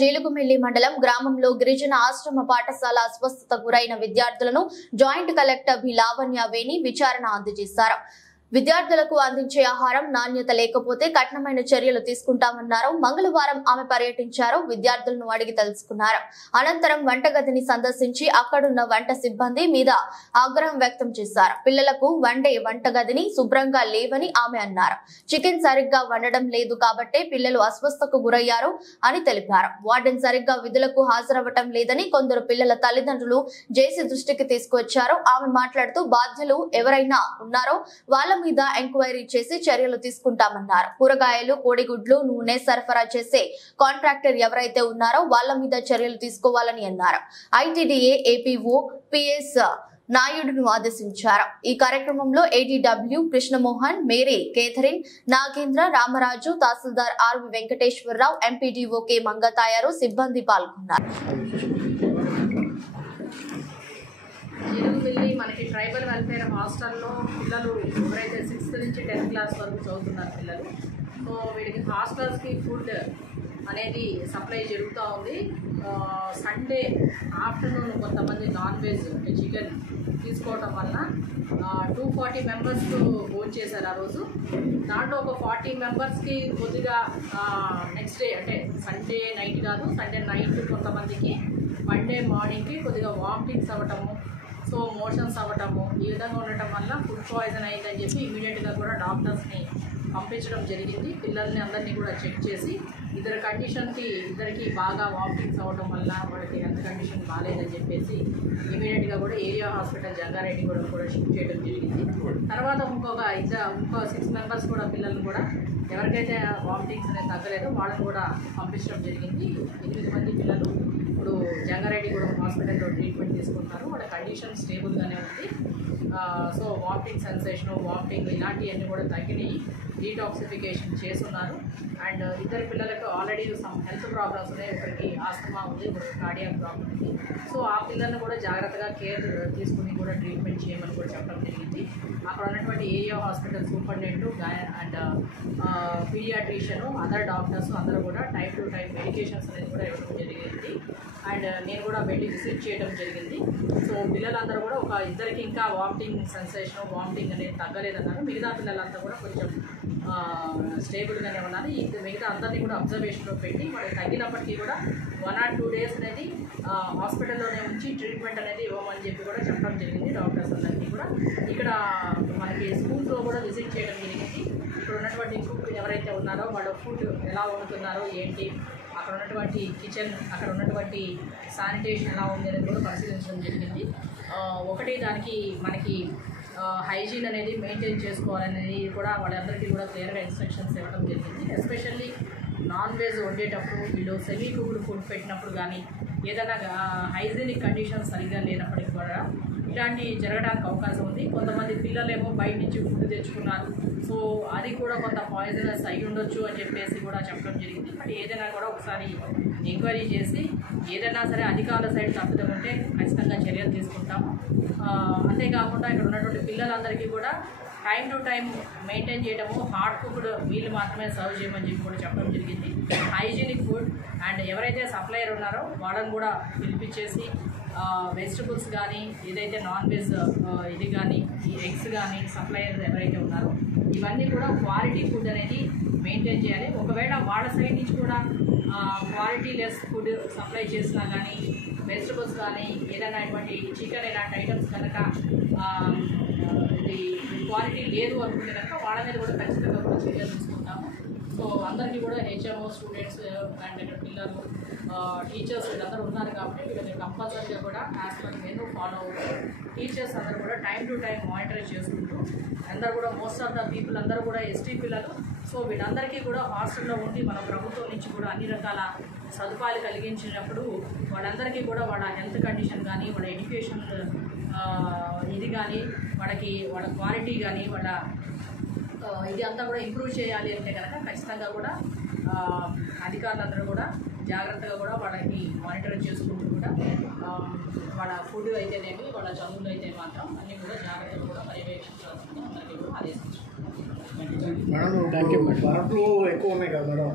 జీలుగుమిల్లి మండలం గ్రామంలో గిరిజన ఆశ్రమ పాఠశాల అస్వస్థత గురైన విద్యార్థులను జాయింట్ కలెక్టర్ బి లావణ్య వేణి విచారణ అందజేశారు. విద్యార్థులకు అందించే ఆహారం నాణ్యత లేకపోతే కఠినమైన చర్యలు తీసుకుంటామన్నారు. మంగళవారం ఆమె పర్యటించారు. విద్యార్థులను అడిగి తెలుసుకున్నారు. అనంతరం వంటగదిని సందర్శించి అక్కడున్న వంట సిబ్బంది మీద ఆగ్రహం వ్యక్తం చేశారు. పిల్లలకు వండే వంటగదిని శుభ్రంగా లేవని ఆమె అన్నారు. చికెన్ సరిగ్గా వండడం లేదు కాబట్టే పిల్లలు అస్వస్థతకు గురయ్యారు అని తెలిపారు. వార్డెన్ సరిగ్గా విధులకు హాజరవ్వటం లేదని కొందరు పిల్లల తల్లిదండ్రులు జేసీ దృష్టికి తీసుకువచ్చారు. ఆమె మాట్లాడుతూ బాధ్యులు ఎవరైనా ఉన్నారో వాళ్ళ మీద ఎంక్వైరీ చేసి చర్యలు తీసుకుంటామన్నారు. కూరగాయలు, కోడిగుడ్లు, నూనె సరఫరా చేసే కాంట్రాక్టర్ ఎవరైతే ఉన్నారో వాళ్ళ మీద చర్యలు తీసుకోవాలని అన్నారు. ఐటీడీఏ ఏపీఓ పిఎస్ నాయుడును ఆదేశించారు. ఈ కార్యక్రమంలో ADW Krishnamohan, Mary, Catherine, Nagendra, Ramaraju, tahsildar RV Venkateswararao, MPDO K Mangatayaru సిబ్బంది పాల్గొన్నారు. జీలుగుమిల్లి మనకి ట్రైబల్ వెల్ఫేర్ హాస్టల్లో పిల్లలు ఎవరైతే 6th నుంచి 10th క్లాస్ వరకు చదువుతున్నారు పిల్లలు. సో వీడికి హాస్టల్స్కి ఫుడ్ అనేది సప్లై జరుగుతూ ఉంది. సండే ఆఫ్టర్నూన్ కొంతమంది నాన్ వెజ్ అంటే చికెన్ తీసుకోవటం వల్ల 240 మెంబర్స్ భోజనం చేశారు ఆ రోజు. దాంట్లో ఒక 40 మెంబర్స్కి కొద్దిగా నెక్స్ట్ డే అంటే సండే నైట్ కాదు, సండే నైట్ కొంతమందికి మండే మార్నింగ్కి కొద్దిగా వామిటింగ్స్ అవ్వటము, సో మోషన్స్ అవ్వటము, ఈ విధంగా ఉండటం వల్ల ఫుడ్ పాయిజన్ అయిందని చెప్పి ఇమీడియట్గా కూడా డాక్టర్స్ని పంపించడం జరిగింది. పిల్లల్ని అందరినీ కూడా చెక్ చేసి ఇద్దరికి బాగా వామిటింగ్స్ అవ్వడం వల్ల వాళ్ళకి హెల్త్ కండిషన్ బాగాలేదని చెప్పేసి ఇమీడియట్గా కూడా ఏరియా హాస్పిటల్ జంగారెడ్డి కూడా షిఫ్ట్ చేయడం జరిగింది. తర్వాత ఇంకో 6 మెంబర్స్ కూడా పిల్లల్ని కూడా ఎవరికైతే వామిటింగ్స్ అనేది తగ్గలేదో వాళ్ళని కూడా పంపించడం జరిగింది. 8 మంది పిల్లలు ఇప్పుడు జంగారెడ్డి కూడా హాస్పిటల్లో ట్రీట్మెంట్ తీసుకుంటున్నారు. వాళ్ళ కండిషన్ స్టేబుల్గానే ఉంది. సో వామిటింగ్ సెన్సేషను, వామిటింగ్ ఇలాంటివన్నీ కూడా తగ్గినాయి. డీటాక్సిఫికేషన్ చేస్తున్నారు. అండ్ 2 పిల్లలకు ఆల్రెడీ సమ్ హెల్త్ ప్రాబ్లమ్స్ ఉన్నాయి. ఒకరికి ఆస్తమా ఉంది, ఒకరికి కార్డియాక్ ప్రాబ్లమ్ ఉంది. సో ఆ పిల్లల్ని కూడా జాగ్రత్తగా కేర్ తీసుకుని కూడా ట్రీట్మెంట్ చేయమని కూడా చెప్పడం జరిగింది. అక్కడ ఉన్నటువంటి area hospital superintendent and పీడియాట్రిషియను, other doctors అందరూ కూడా టైం టు టైం మెడికేషన్స్ అనేది కూడా ఇవ్వడం జరిగింది. అండ్ నేను కూడా వెళ్ళి విజిట్ చేయడం జరిగింది. సో పిల్లలందరూ కూడా ఒక 2కి ఇంకా వామిటింగ్ సెన్సేషన్, వామిటింగ్ అనేది తగ్గలేదన్నారు. మిగతా పిల్లలంతా కూడా కొంచెం స్టేబుల్గానే ఉన్నారు. మిగతా అందరినీ కూడా అబ్జర్వేషన్లో పెట్టి వాళ్ళకి తగ్గినప్పటికీ కూడా 1 or 2 days అనేది హాస్పిటల్లోనే ఉంచి ట్రీట్మెంట్ అనేది ఇవ్వమని చెప్పి కూడా చెప్పడం జరిగింది డాక్టర్స్ అందరికీ కూడా. ఇక్కడ మనకి స్కూల్స్లో కూడా విజిట్ చేయడం జరిగింది. ఇక్కడ ఉన్నటువంటి కుక్ ఎవరైతే ఉన్నారో వాళ్ళ ఫుడ్ ఎలా వండుతున్నారో ఏంటి, అక్కడ ఉన్నటువంటి కిచెన్, అక్కడ ఉన్నటువంటి శానిటేషన్ ఎలా ఉంది అనేది కూడా పరిశీలించడం జరిగింది. ఒకటి దానికి మనకి హైజీన్ అనేది మెయింటైన్ చేసుకోవాలనేది కూడా వాళ్ళందరికీ కూడా క్లియర్గా ఇన్స్ట్రక్షన్స్ ఇవ్వడం జరిగింది. ఎస్పెషల్లీ నాన్ వెజ్ వండేటప్పుడు వీళ్ళు సెమీ కుక్డ్ ఫుడ్ పెట్టినప్పుడు కానీ ఏదైనా హైజీనిక్ కండిషన్స్ సరిగ్గా లేనప్పటికీ కూడా ఇలాంటి జరగడానికి అవకాశం ఉంది. కొంతమంది పిల్లలేమో బయట నుంచి ఫుడ్ తెచ్చుకున్నారు. సో అది కూడా కొంత పాయిజనస్ అయి ఉండొచ్చు అని చెప్పేసి కూడా చెప్పడం జరిగింది. బట్ ఏదైనా కూడా ఒకసారి ఎంక్వైరీ చేసి ఏదైనా సరే అధికారుల సైడ్ తప్పిదం ఉంటే ఖచ్చితంగా చర్యలు తీసుకుంటాము. అంతేకాకుండా ఇక్కడ ఉన్నటువంటి పిల్లలందరికీ కూడా టైం టు టైం మెయింటైన్ చేయడము, హాట్ కుక్డ్ మీల్ మాత్రమే సర్వ్ చేయమని చెప్పి కూడా చెప్పడం జరిగింది. హైజీనిక్ ఫుడ్ అండ్ ఎవరైతే సప్లయర్ ఉన్నారో వాళ్ళని కూడా పిలిపించేసి వెజిటబుల్స్ కానీ ఏదైతే నాన్ వెజ్ ఇది కానీ ఈ ఎగ్స్ కానీ సప్లయర్ ఎవరైతే ఉన్నారో ఇవన్నీ కూడా క్వాలిటీ ఫుడ్ అనేది మెయింటైన్ చేయాలి. ఒకవేళ వాళ్ళ సైడ్ నుంచి కూడా క్వాలిటీ లెస్ ఫుడ్ సప్లై చేసినా కానీ వెజిటబుల్స్ కానీ ఏదైనా ఇటువంటి చికెన్ ఇలాంటి ఐటమ్స్ కనుక ఇది క్వాలిటీ లేదు అనుకుంటే కనుక వాళ్ళ మీద కూడా ఖచ్చితంగా కూడా చర్యలు తీసుకుంటాము. సో అందరికీ కూడా హెచ్ఎంఓ స్టూడెంట్స్ అండ్ ఇక్కడ పిల్లలు టీచర్స్ వీళ్ళందరూ ఉన్నారు కాబట్టి వీళ్ళని కంపల్సరీగా కూడా యాజ్ పర్ మెనూ ఫాలో అవుతూ టీచర్స్ అందరూ కూడా టైం టు టైం మానిటర్ చేసుకుంటూ అందరూ కూడా మోస్ట్ ఆఫ్ ద పీపుల్ అందరూ కూడా ఎస్టీ పిల్లలు. సో వీళ్ళందరికీ కూడా హాస్టల్లో ఉండి మన ప్రభుత్వం నుంచి కూడా అన్ని రకాల సదుపాయాలు కలిగించినప్పుడు వాళ్ళందరికీ కూడా వాళ్ళ హెల్త్ కండిషన్ కానీ వాళ్ళ ఎడ్యుకేషన్ ఇది కానీ వాళ్ళ క్వాలిటీ కానీ వాళ్ళ ఇది అంతా కూడా ఇంప్రూవ్ చేయాలి అంటే కనుక ఖచ్చితంగా కూడా అధికారులందరూ కూడా జాగ్రత్తగా కూడా వాళ్ళకి మానిటర్ చేసుకుంటూ కూడా వాళ్ళ ఫుడ్ అయితేనేమి వాళ్ళ చదువులు అయితే మాత్రం అన్నీ కూడా జాగ్రత్తగా కూడా పర్యవేక్షించాల్సింది అందరికీ కూడా ఆదేశించారు. మేడం, ఎక్కువ ఉన్నాయి కదా మేడం.